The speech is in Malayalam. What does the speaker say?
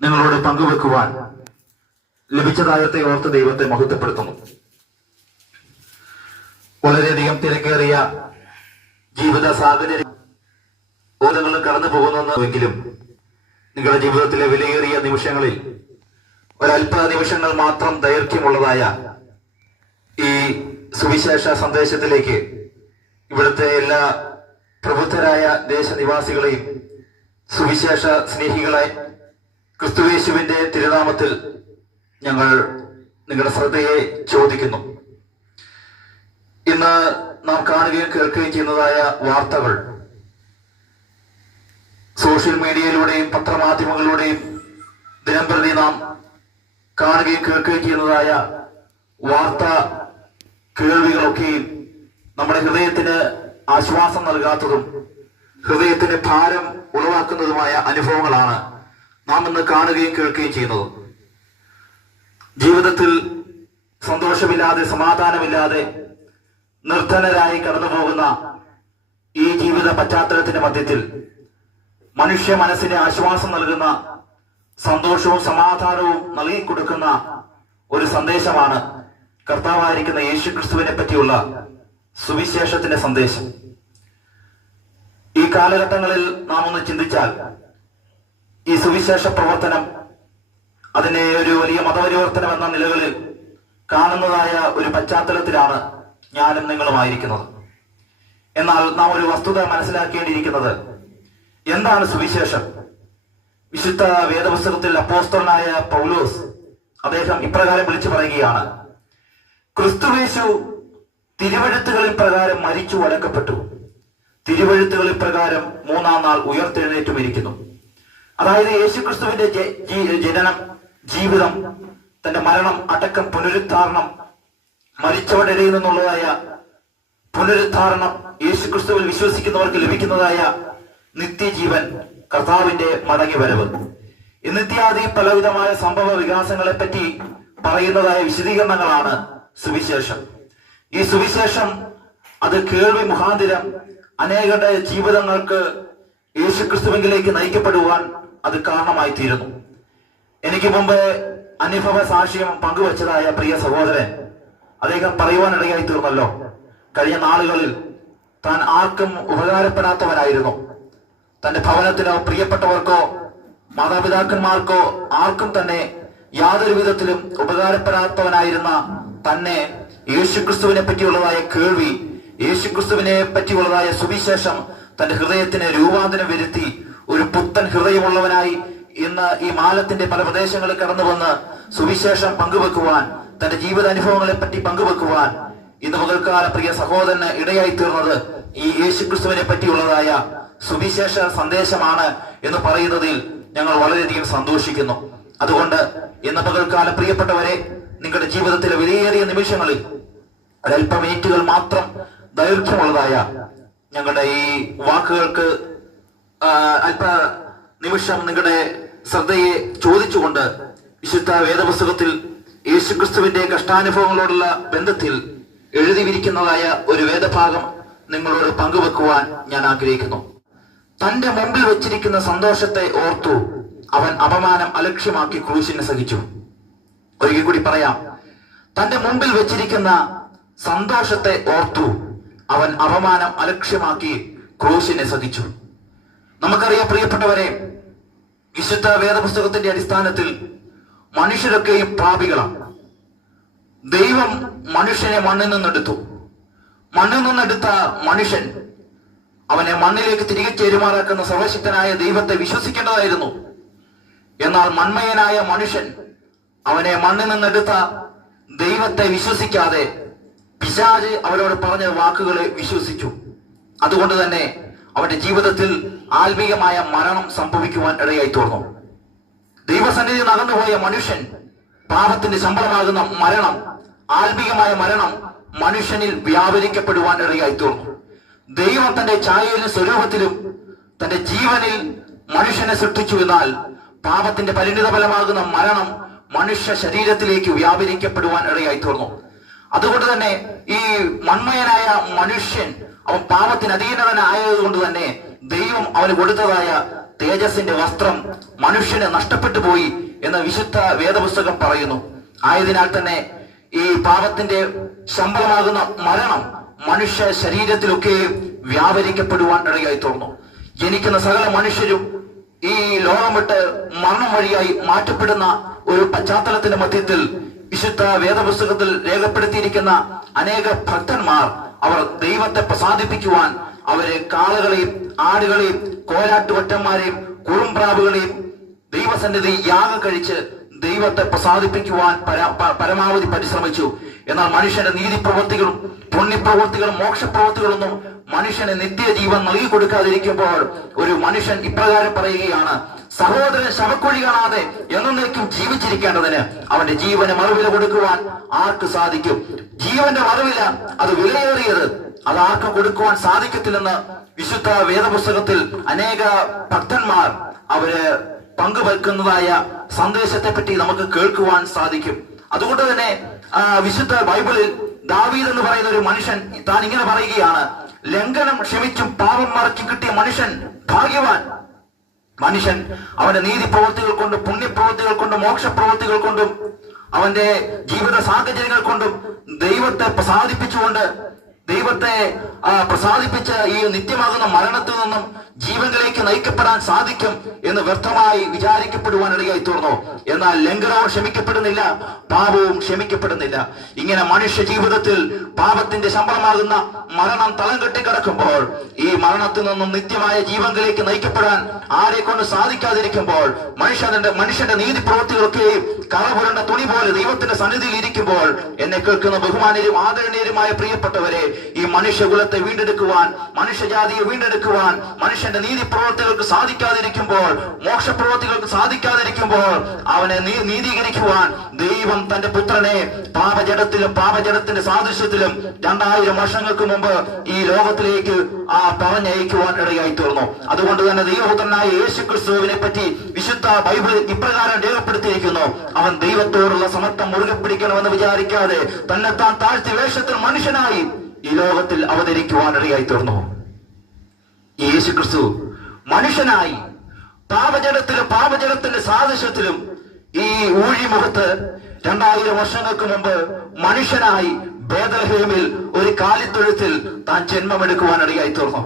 നിങ്ങളോട് പങ്കുവെക്കുവാൻ ലഭിച്ചതായത്തെ ഓർത്ത് ദൈവത്തെ മഹത്വപ്പെടുത്തുന്നു. വളരെയധികം തിരക്കേറിയ ജീവിത സാഹചര്യം ബോധങ്ങളും കടന്നു പോകുന്നെങ്കിലും നിങ്ങളുടെ ജീവിതത്തിലെ വിലയേറിയ നിമിഷങ്ങളിൽ ഒരല്പ നിമിഷങ്ങൾ മാത്രം ദൈർഘ്യമുള്ളതായ ഈ സുവിശേഷ സന്ദേശത്തിലേക്ക് ഇവിടുത്തെ എല്ലാ പ്രബുദ്ധരായ ദേശനിവാസികളെയും സുവിശേഷ സ്നേഹികളെ ക്രിസ്തുയേശുവിന്റെ തിരുനാമത്തിൽ ഞങ്ങൾ നിങ്ങളുടെ ശ്രദ്ധയെ ചോദിക്കുന്നു. ഇന്ന് നാം കാണുകയും കേൾക്കുകയും ചെയ്യുന്നതായ വാർത്തകൾ സോഷ്യൽ മീഡിയയിലൂടെയും പത്രമാധ്യമങ്ങളിലൂടെയും ദിനംപ്രതി നാം കാണുകയും കേൾക്കുകയും ചെയ്യുന്നതായ വാർത്താ കേൾവികളൊക്കെയും നമ്മുടെ ഹൃദയത്തിന് ആശ്വാസം നൽകാത്തതും ഹൃദയത്തിന് ഭാരം ഉളവാക്കുന്നതുമായ അനുഭവങ്ങളാണ് നാം ഇന്ന് കാണുകയും കേൾക്കുകയും ചെയ്യുന്നത്. ജീവിതത്തിൽ സന്തോഷമില്ലാതെ സമാധാനമില്ലാതെ നിർധനരായി കടന്നുപോകുന്ന ഈ ജീവിത പശ്ചാത്തലത്തിന്റെ മധ്യത്തിൽ മനുഷ്യ മനസ്സിന് ആശ്വാസം നൽകുന്ന സന്തോഷവും സമാധാനവും നൽകിക്കൊടുക്കുന്ന ഒരു സന്ദേശമാണ് കർത്താവായിരിക്കുന്ന യേശുക്രിസ്തുവിനെ പറ്റിയുള്ള സുവിശേഷത്തിന്റെ സന്ദേശം. ഈ കാലഘട്ടങ്ങളിൽ നാം ഒന്ന് ചിന്തിച്ചാൽ ഈ സുവിശേഷ പ്രവർത്തനം അതിനെ ഒരു വലിയ മതപരിവർത്തനം എന്ന നിലകളിൽ കാണുന്നതായ ഒരു പശ്ചാത്തലത്തിലാണ് ഞാനും നിങ്ങളുമായിരിക്കുന്നത്. എന്നാൽ നാം ഒരു വസ്തുത മനസ്സിലാക്കേണ്ടിയിരിക്കുന്നത് എന്താണ് സുവിശേഷം? വിശുദ്ധ വേദപുസ്തകത്തിൽ അപ്പോസ്തലനായ പൗലോസ് അദ്ദേഹം ഇപ്രകാരം വിളിച്ചു പറയുകയാണ്: ക്രിസ്തുയേശു തിരുവെഴുത്തുകളിൽ പ്രകാരം മരിച്ചു അടക്കപ്പെട്ടു, തിരുവെഴുത്തുകളിൽ പ്രകാരം മൂന്നാം നാൾ ഉയർത്തെഴുന്നേറ്റുമിരിക്കുന്നു. അതായത് യേശുക്രിസ്തുവിന്റെ ജനനം, ജീവിതം, തന്റെ മരണം, അടക്കം, പുനരുദ്ധാരണം, മരിച്ചവരുടെ ഇടയിൽ നിന്നുള്ളതായ പുനരുദ്ധാരണം, യേശുക്രിസ്തുവിൽ വിശ്വസിക്കുന്നവർക്ക് ലഭിക്കുന്നതായ നിത്യജീവൻ, കർത്താവിന്റെ മടങ്ങി വരവ്, എന്നിത്യാദി പലവിധമായ സംഭവ വികാസങ്ങളെ പറ്റി പറയുന്നതായ വിശദീകരണങ്ങളാണ് സുവിശേഷം. ഈ സുവിശേഷം അത് കേൾവി മുഖാന്തിരം അനേകരുടെ ജീവിതങ്ങൾക്ക് യേശുക്രിസ്തുവിലേക്ക് നയിക്കപ്പെടുവാൻ അത് കാരണമായി തീരുന്നു. എനിക്ക് മുമ്പ് അനുഭവ സാക്ഷ്യം പങ്കുവച്ചതായ പ്രിയ സഹോദരൻ അദ്ദേഹം പറയുവാനിടയായി തീർന്നല്ലോ, കഴിഞ്ഞ നാളുകളിൽ താൻ ആർക്കും ഉപകാരപ്പെടാത്തവനായിരുന്നു. തന്റെ ഭവനത്തിനോ പ്രിയപ്പെട്ടവർക്കോ മാതാപിതാക്കന്മാർക്കോ ആർക്കും തന്നെ യാതൊരു വിധത്തിലും ഉപകാരപ്പെടാത്തവനായിരുന്ന തന്നെ യേശുക്രിസ്തുവിനെ പറ്റിയുള്ളതായ കേൾവി, യേശുക്രിസ്തുവിനെ പറ്റിയുള്ളതായ സുവിശേഷം തന്റെ ഹൃദയത്തിന് രൂപാന്തരം വരുത്തി ഒരു പുത്തൻ ഹൃദയമുള്ളവനായി ഇന്ന് ഈ മാലത്തിന്റെ പല പ്രദേശങ്ങളിൽ കടന്നു വന്ന് സുവിശേഷം പങ്കുവെക്കുവാൻ, തന്റെ ജീവിതാനുഭവങ്ങളെ പറ്റി പങ്കുവെക്കുവാൻ ഇന്ന് മുതൽക്കാല പ്രിയ സഹോദരന് ഇടയായി തീർന്നത് ഈ യേശുക്രിസ്തുവിനെ പറ്റിയുള്ളതായ സുവിശേഷ സന്ദേശമാണ് എന്ന് പറയുന്നതിൽ ഞങ്ങൾ വളരെയധികം സന്തോഷിക്കുന്നു. അതുകൊണ്ട് ഇന്ന് പകൽക്കാലം പ്രിയപ്പെട്ടവരെ, നിങ്ങളുടെ ജീവിതത്തിലെ വിലയേറിയ നിമിഷങ്ങളിൽ ഒരല്പം മിനിറ്റുകൾ മാത്രം ദൈർഘ്യമുള്ളതായ ഞങ്ങളുടെ ഈ വാക്കുകൾക്ക് അല്പ നിമിഷം നിങ്ങളുടെ ശ്രദ്ധയെ ചോദിച്ചുകൊണ്ട് വിശുദ്ധ വേദപുസ്തകത്തിൽ യേശുക്രിസ്തുവിന്റെ കഷ്ടാനുഭവങ്ങളോടുള്ള ബന്ധത്തിൽ എഴുതിയിരിക്കുന്നതായ ഒരു വേദഭാഗം നിങ്ങളോട് പങ്കുവെക്കുവാൻ ഞാൻ ആഗ്രഹിക്കുന്നു. തന്റെ മുമ്പിൽ വെച്ചിരിക്കുന്ന സന്തോഷത്തെ ഓർത്തു അവൻ അപമാനം അലക്ഷ്യമാക്കി ക്രൂശിനെ സഹിച്ചു. ഒരിക്കൽ കൂടി പറയാം: തന്റെ മുമ്പിൽ വെച്ചിരിക്കുന്ന സന്തോഷത്തെ ഓർത്തു അവൻ അപമാനം അലക്ഷ്യമാക്കി ക്രൂശിനെ സഹിച്ചു. നമുക്കറിയാം പ്രിയപ്പെട്ടവരെ, വിശുദ്ധ വേദപുസ്തകത്തിന്റെ അടിസ്ഥാനത്തിൽ മനുഷ്യരൊക്കെയും പാപികളാണ്. ദൈവം മനുഷ്യനെ മണ്ണിൽ നിന്നെടുത്തു. മണ്ണിൽ നിന്നെടുത്ത മനുഷ്യൻ അവനെ മണ്ണിലേക്ക് തിരികെ ചേരുമാറാക്കുന്ന സർവശക്തനായ ദൈവത്തെ വിശ്വസിക്കേണ്ടതായിരുന്നു. എന്നാൽ മന്മയനായ മനുഷ്യൻ അവനെ മണ്ണിൽ നിന്നെടുത്ത ദൈവത്തെ വിശ്വസിക്കാതെ പിശാച് അവരോട് പറഞ്ഞ വാക്കുകളെ വിശ്വസിച്ചു. അതുകൊണ്ട് തന്നെ അവന്റെ ജീവിതത്തിൽ ആത്മീയമായ മരണം സംഭവിക്കുവാൻ ഇടയായി തീർന്നു. ദൈവസന്നിധി നടന്നുപോയ മനുഷ്യൻ പാപത്തിന്റെ ശമ്പളമാകുന്ന മരണം, ആത്മീയമായ മരണം മനുഷ്യനിൽ വ്യാപരിക്കപ്പെടുവാൻ ഇടയായി തീർന്നു. ദൈവം തന്റെ ഛായയിലും സ്വരൂപത്തിലും തന്റെ ജീവനിൽ മനുഷ്യനെ സൃഷ്ടിച്ചു. എന്നാൽ പാപത്തിന്റെ പരിണിത ഫലമാകുന്ന മരണം മനുഷ്യ ശരീരത്തിലേക്ക് വ്യാപരിക്കപ്പെടുവാൻ ഇടയായി തീർന്നു. അതുകൊണ്ട് തന്നെ ഈ മന്മയനായ മനുഷ്യൻ അവൻ പാപത്തിന് അധീനനായത് കൊണ്ട് തന്നെ ദൈവം അവന് കൊടുത്തതായ തേജസ്സിന്റെ വസ്ത്രം മനുഷ്യന് നഷ്ടപ്പെട്ടു പോയി എന്ന് വിശുദ്ധ വേദപുസ്തകം പറയുന്നു. ആയതിനാൽ തന്നെ ഈ പാപത്തിന്റെ ശമ്പളമാകുന്ന മരണം മനുഷ്യ ശരീരത്തിലൊക്കെ വ്യാപരിക്കപ്പെടുവാൻ ഇടയായി തീർന്നു. ജനിക്കുന്ന സകല മനുഷ്യരും ഈ ലോകം വിട്ട് മരണം വഴിയായി മാറ്റപ്പെടുന്ന ഒരു പശ്ചാത്തലത്തിന്റെ മധ്യത്തിൽ വിശുദ്ധ വേദപുസ്തകത്തിൽ രേഖപ്പെടുത്തിയിരിക്കുന്ന അനേക ഭക്തന്മാർ അവർ ദൈവത്തെ പ്രസാദിപ്പിക്കുവാൻ അവര് കാളകളെയും ആടുകളെയും കോലാട്ടുകൊറ്റന്മാരെയും കുറുംപ്രാവുകളെയും ദൈവസന്നിധി യാഗം കഴിച്ച് ദൈവത്തെ പ്രസാദിപ്പിക്കുവാൻ പരമാവധി പരിശ്രമിച്ചു. എന്നാൽ മനുഷ്യന്റെ നീതിപ്രവൃത്തികളും പുണ്യപ്രവൃത്തികളും മോക്ഷപ്രവൃത്തികളൊന്നും മനുഷ്യന് നിത്യജീവൻ നൽകി കൊടുക്കാതിരിക്കുമ്പോൾ ഒരു മനുഷ്യൻ ഇപ്രകാരം പറയുകയാണ്: സഹോദരൻ ശവക്കുഴി കാണാതെ എന്നേക്കും ജീവിച്ചിരിക്കേണ്ടതിന് അവന്റെ ജീവന് മറുവില കൊടുക്കുവാൻ ആർക്ക് സാധിക്കും? ജീവന്റെ മറുവില അത് വിലയേറിയത്, അത് ആർക്കും കൊടുക്കുവാൻ സാധിക്കത്തില്ലെന്ന് വിശുദ്ധ വേദപുസ്തകത്തിൽ അനേക ഭക്തന്മാർ അവര് പങ്കുവെക്കുന്നതായ സന്ദേശത്തെ പറ്റി നമുക്ക് കേൾക്കുവാൻ സാധിക്കും. അതുകൊണ്ട് തന്നെ വിശുദ്ധ ബൈബിളിൽ ദാവീദ് എന്ന് പറയുന്ന ഒരു മനുഷ്യൻ താൻ ഇങ്ങനെ പറയുകയാണ്: ലംഘനം ക്ഷമിച്ചും പാപം മറച്ചു കിട്ടിയ മനുഷ്യൻ ഭാഗ്യവാൻ. മനുഷ്യൻ അവന്റെ നീതി പ്രവൃത്തികൾ കൊണ്ടും പുണ്യപ്രവൃത്തികൾ കൊണ്ടും മോക്ഷപ്രവൃത്തികൾ കൊണ്ടും അവന്റെ ജീവിത സാഹചര്യങ്ങൾ കൊണ്ടും ദൈവത്തെ പ്രസാദിപ്പിച്ചുകൊണ്ട് ദൈവത്തെ പ്രസാദിപ്പിച്ച ഈ നിത്യമാകുന്ന മരണത്തിൽ നിന്നും ജീവനിലേക്ക് നയിക്കപ്പെടാൻ സാധിക്കും എന്ന് വ്യർത്ഥമായി വിചാരിക്കപ്പെടുവാൻ ഇടയായി തീർന്നു. എന്നാൽ ലംഘനവും ക്ഷമിക്കപ്പെടുന്നില്ല, പാപവും ക്ഷമിക്കപ്പെടുന്നില്ല. ഇങ്ങനെ മനുഷ്യ ജീവിതത്തിൽ പാപത്തിന്റെ ശമ്പളമാകുന്ന മരണം തളം കെട്ടി കിടക്കുമ്പോൾ, ഈ മരണത്തിൽ നിന്നും നിത്യമായ ജീവനിലേക്ക് നയിക്കപ്പെടാൻ ആരെ കൊണ്ട് സാധിക്കാതിരിക്കുമ്പോൾ, മനുഷ്യന്റെ നീതി പ്രവൃത്തികളൊക്കെയും കളപുരണ്ട തുണി പോലെ ദൈവത്തിന്റെ സന്നിധിയിൽ ഇരിക്കുമ്പോൾ, എന്നെ കേൾക്കുന്ന ബഹുമാനീയരും ആദരണീയരുമായ പ്രിയപ്പെട്ടവരെ, ഈ മനുഷ്യകുലത്തെ വീണ്ടെടുക്കുവാൻ, മനുഷ്യജാതിയെ വീണ്ടെടുക്കുവാൻ മനുഷ്യന്റെ നീതി പ്രവൃത്തികൾക്ക് സാധിക്കാതിരിക്കുമ്പോൾ, മോക്ഷപ്രവൃത്തികൾക്ക് സാധിക്കാതിരിക്കുമ്പോൾ, അവനെ നീതീകരിക്കുവാൻ ദൈവം തന്റെ പുത്രനെ പാപജടത്തിലും പാപജടത്തിന്റെ സാദൃശ്യത്തിലും 2000 വർഷങ്ങൾക്ക് മുമ്പ് ഈ ലോകത്തിലേക്ക് പറഞ്ഞയക്കുവാൻ ഇടയായി തീർന്നു. അതുകൊണ്ട് തന്നെ ദൈവപുത്രനായ യേശു ക്രിസ്തുവിനെ പറ്റി വിശുദ്ധ ബൈബിളിൽ ഇപ്രകാരം രേഖപ്പെടുത്തിയിരിക്കുന്നു: അവൻ ദൈവത്തോടുള്ള സമത്വം മുറുകെ പിടിക്കണമെന്ന് വിചാരിക്കാതെ തന്നെത്താൻ താഴ്ത്തി വേഷത്തിൽ മനുഷ്യനായി ഈ ലോകത്തിൽ അവതരിക്കുവാൻ ഇടയായി തീർന്നു. യേശു ക്രിസ്തു മനുഷ്യനായി പാപജടത്തിലും പാപജടത്തിന്റെ സാദൃശ്യത്തിലും ഈ ഊഴിമുഖത്ത് 2000 വർഷങ്ങൾക്ക് മുമ്പ് മനുഷ്യനായി ബേത്ലഹേമിൽ ഒരു കാലിത്തൊഴുത്തിൽ താൻ ജന്മമെടുക്കുവാൻ ഇടയായി തീർന്നു.